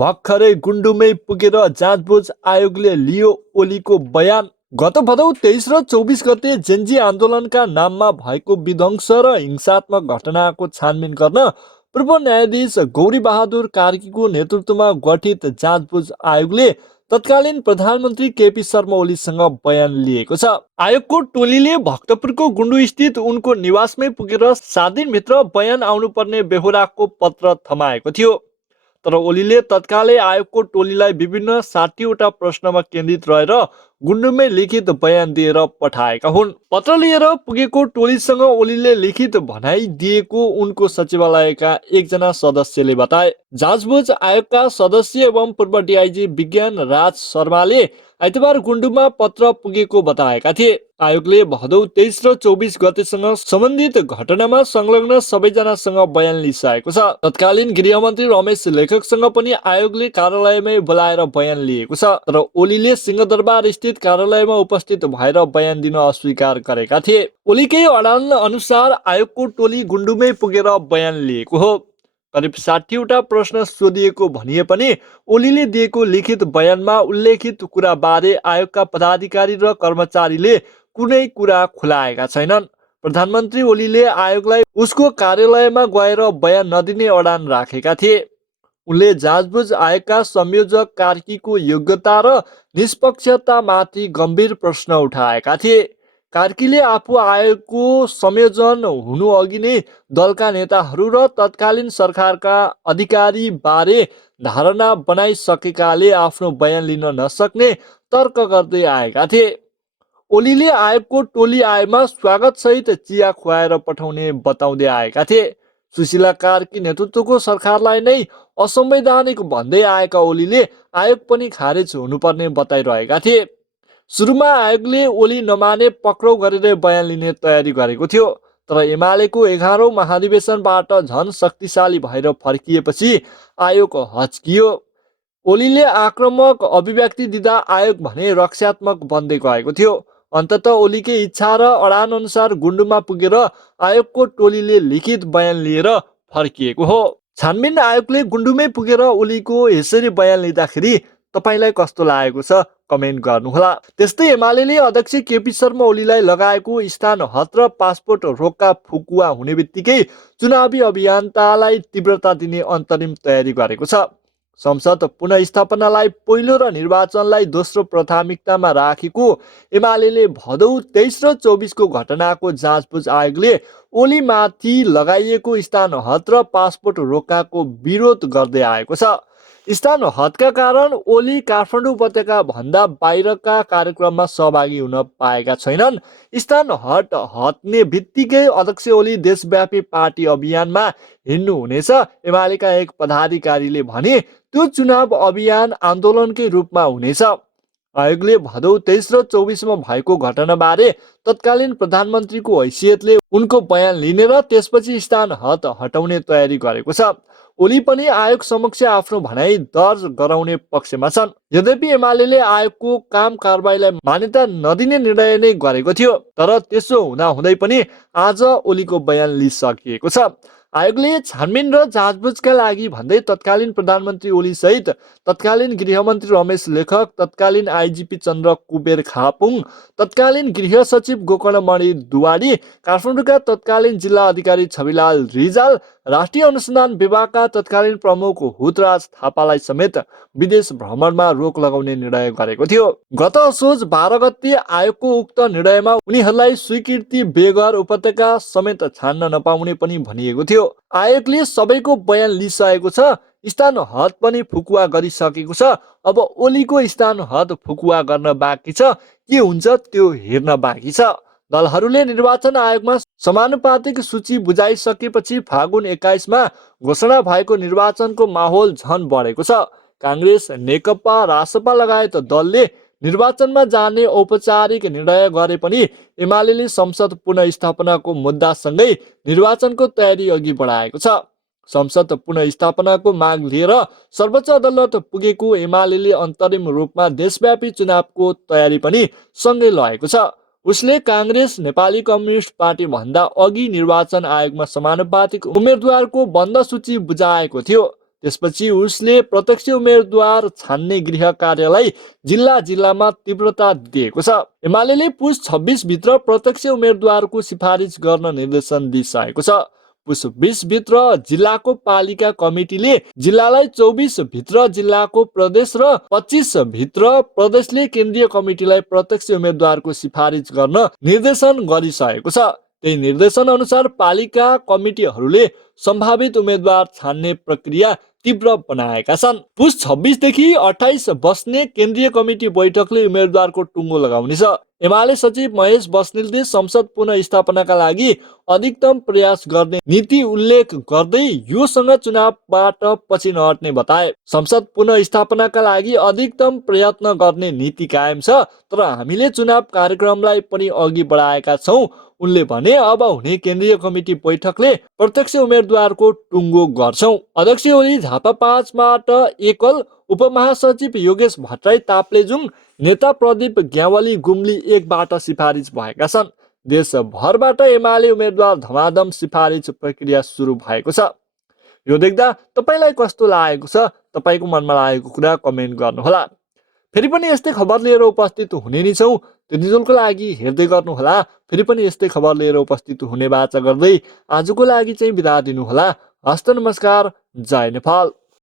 भर्खरै गुन्डुमै पुगेर जाँचबुझ आयोगले लियो ओलीको बयान। गत भदौ 23 र 24 गते जेन्जी आन्दोलनका नाममा भएको विध्वंस र हिंसात्मक घटनाको छानबिन गर्न पूर्व न्यायाधीश गौरी बहादुर कार्कीको नेतृत्वमा गठित जाँचबुझ आयोगले तत्कालीन प्रधानमन्त्री केपी शर्मा ओलीसँग बयान लिएको छ। आयोगको टोलीले भक्तपुरको गुन्डु स्थित उनको निवासमै पुगेर 7 दिनभित्र बयान आउनुपर्ने बेहोराको पत्र थमाएको थियो। तर ओलीले तत्कालै आयोगको टोलीलाई विभिन्न 60वटा प्रश्नमा केन्द्रित रहेर गुन्डुमै लिखित बयान दिएर पठाएका हुन्। पत्र लिएर पुगेको टोलीसँग ओलीले लिखित भनाइ दिएको उनको सचिवालयका एकजना सदस्यले बताए। जाँचबुझ आयोगका सदस्य एवं पूर्व डिआइजी विज्ञान राज शर्माले आइतबार गुन्डुमा पत्र पुगेको बताएका थिए। आयोगले भदौ 23 र 24 गतेसँग सम्बन्धित घटनामा संलग्न सबैजनासँग बयान लिइसकेको छ। तत्कालीन गृहमन्त्री रमेश लेखकसँग पनि आयोगले कार्यालयमै बोलाएर बयान लिएको छ। तर ओलीले सिंहदरबार स्थित कार्यालयमा उपस्थित भएर बयान दिन अस्वीकार गरेका थिए। ओलीकै अडान अनुसार आयोगको टोली गुन्डुमै पुगेर बयान लिएको हो। करिब 60वटा प्रश्न सोधिएको भनिए पनि ओलीले दिएको लिखित बयानमा उल्लेखित कुरा बारे आयोगका पदाधिकारी र कर्मचारीले कुनै कुरा खुलाएका छैनन्। प्रधानमन्त्री ओलीले आयोगलाई उसको कार्यालयमा गएर बयान नदिने अडान राखेका थिए। उनले जाँचबुझ आयोगका संयोजक कार्कीको योग्यता र निष्पक्षतामाथि गम्भीर प्रश्न उठाएका थिए। कार्कीले आफू आयोगको संयोजन हुनु अघि नै दलका नेताहरू र तत्कालीन सरकारका अधिकारी बारे धारणा बनाइसकेकाले आफ्नो बयान लिन नसक्ने तर्क गर्दै आएका थिए। ओलीले आयोगको टोली आएमा स्वागतसहित चिया खुवाएर पठाउने बताउँदै आएका थिए। सुशीला कार्की नेतृत्वको सरकारलाई नै असंवैधानिक भन्दै आएका ओलीले आयोग पनि खारेज हुनुपर्ने बताइरहेका थिए। सुरुमा आयोगले ओली नमाने पक्राउ गरेर बयान लिने तयारी गरेको थियो। तर एमालेको 11औं महाधिवेशनबाट झन शक्तिशाली भएर फर्किएपछि आयोग हच्कियो। ओलीले आक्रामक अभिव्यक्ति दिँदा आयोग भने रक्षात्मक बन्दै गएको थियो। अन्ततः ओलीकै इच्छा र अडान अनुसार गुन्डुमा पुगेर आयोगको टोलीले लिखित बयान लिएर फर्किएको हो। छानबिन आयोगले गुन्डुमै पुगेर ओलीको यसरी बयान लिँदाखेरि तपाईलाई कस्तो लागेको छ कमेन्ट गर्नुहोला। त्यस्तै एमालेले अध्यक्ष केपी शर्मा ओलीलाई लगाएको स्थान हद र पासपोर्ट रोकका फुकुवा हुने बित्तिकै चुनावी अभियानतालाई तीव्रता दिने अन्तरिम तयारी गरेको छ। संसद पुनःस्थापनालाई पहिलो र निर्वाचनलाई दोस्रो प्राथमिकतामा राखेको एमालेले भदौ 23 र 24 को घटनाको जाँचबुझ आयोगले ओलीमाथि लगाइएको स्थान हद र पासपोर्ट रोक्काको विरोध गर्दै आएको छ। स्थान हदका कारण ओली काठमाडौँ उपत्यका भन्दा बाहिरका कार्यक्रममा सहभागी हुन पाएका छैनन्। स्थान हद हट्ने बित्तिकै अध्यक्ष ओली देशव्यापी पार्टी अभियानमा हिँड्नु हुनेछ एमालेका एक पदाधिकारीले भने। त्यो चुनाव अभियान आन्दोलनकै रूपमा हुनेछ। आयोगले भदौ 23 र 24 मा भएको घटनाबारे तत्कालीन प्रधानमन्त्रीको हैसियतले उनको बयान लिने र त्यसपछि स्थान हद हटाउने तयारी गरेको छ। ओली पनि आयोग समक्ष आफ्नो भनाइ दर्ज गराउने पक्षमा छन्। यद्यपि एमालेले आयोगको काम कारबाहीलाई मान्यता नदिने निर्णय नै गरेको थियो। तर त्यसो हुँदाहुँदै पनि आज ओलीको बयान लिइसकिएको छ। आयोगले छानबिन र जाँचबुझका लागि भन्दै तत्कालीन प्रधानमन्त्री ओली सहित तत्कालीन गृहमन्त्री रमेश लेखक, तत्कालीन आइजिपी चन्द्र कुबेर खापुङ, तत्कालीन गृह सचिव गोकर्णमणि दुवाडी, काठमाडौँका तत्कालीन जिल्ला अधिकारी छविलाल रिजाल, राष्ट्रिय अनुसन्धान विभागका तत्कालीन प्रमुख हुतराज थापालाई समेत विदेश भ्रमणमा रोक लगाउने निर्णय गरेको थियो। गत असोज 12 गते आयोगको उक्त निर्णयमा उनीहरूलाई स्वीकृति बेगर उपत्यका समेत छान्न नपाउने पनि भनिएको थियो। आयोगले सबैको बयान लिइसकेको छ। स्थान हद पनि फुकुवा गरिसकेको छ। अब ओलीको स्थान हद फुकुवा गर्न बाँकी छ। के हुन्छ त्यो हेर्न बाँकी छ। दलहरूले निर्वाचन आयोगमा समानुपातिक सूची बुझाइसकेपछि फागुन 21 मा घोषणा भएको निर्वाचनको माहौल झन बढेको छ। कांग्रेस, नेकपा, रासपा लगायत दलले निर्वाचनमा जाने औपचारिक निर्णय गरे पनि एमालेले संसद पुनःस्थापनाको मुद्दासँगै निर्वाचनको तयारी अघि बढाएको छ। संसद पुनःस्थापनाको माग लिएर सर्वोच्च अदालत पुगेको एमालेले अन्तरिम रूपमा देशव्यापी चुनावको तयारी पनि सँगै लगाएको छ। उसले कांग्रेस, नेपाली कम्युनिस्ट पार्टी भन्दा अघि निर्वाचन आयोगमा समानुपातिक उम्मेदवारको बन्द सूची बुझाएको थियो। त्यसपछि उसले प्रत्यक्ष उम्मेदवार छान्ने गृह कार्यलाई जिल्लामा तीव्रता दिएको छ। एमाले पुस 26 भित्र प्रत्यक्ष उम्मेदवारको सिफारिस गर्न निर्देशन दिइसकेको छ। पुस 20 भित्र जिल्लाको पालिका कमिटीले जिल्लालाई, 24 भित्र जिल्लाको प्रदेश र 25 भित्र प्रदेशले केन्द्रीय कमिटीलाई प्रत्यक्ष उम्मेदवारको सिफारिस गर्न निर्देशन गरिसकेको छ। त्यही निर्देशन अनुसार पालिका कमिटीहरूले सम्भावित उम्मेदवार छान्ने प्रक्रिया तीव्र बनाएका छन्। पुस 26 देखि 28 बस्ने केन्द्रीय कमिटी बैठकले उम्मेदवारको टुङ्गो लगाउनेछ। एमाले सचिव महेश बस्नेलले संसद पुनःस्थापनाका लागि अधिकतम प्रयास गर्ने नीति उल्लेख गर्दै योसँग चुनावबाट पछि नहट्ने बताए। संसद पुनःस्थापनाका लागि अधिकतम प्रयत्न गर्ने नीति कायम छ, तर हामीले चुनाव कार्यक्रमलाई पनि अघि बढाएका छौँ। उनले भने, अब हुने केन्द्रीय कमिटी बैठकले प्रत्यक्ष उम्मेदवारको टुङ्गो गर्छौं। अध्यक्ष ओली झापा 5 बाट एकल, उपमहासचिव योगेश भट्टराई ताप्लेजुङ, नेता प्रदीप ग्यावाली गुम्ली 1 बाट सिफारिस भएका छन्। देशभरबाट एमाले उम्मेदवार धमाधम सिफारिस प्रक्रिया सुरु भएको छ। यो देख्दा तपाईलाई कस्तो लागेको छ? तपाईको मनमा लागेको कुरा कमेन्ट गर्नुहोला। फेरि पनि यस्तै खबर लिएर उपस्थित हुने नै छौँ। दिनजोलको लागि हेर्दै गर्नुहोला। फेरि पनि यस्तै खबर लिएर उपस्थित हुने बाचा गर्दै आजको लागि चाहिँ बिदा दिनुहोला। हस्त नमस्कार। जय नेपाल।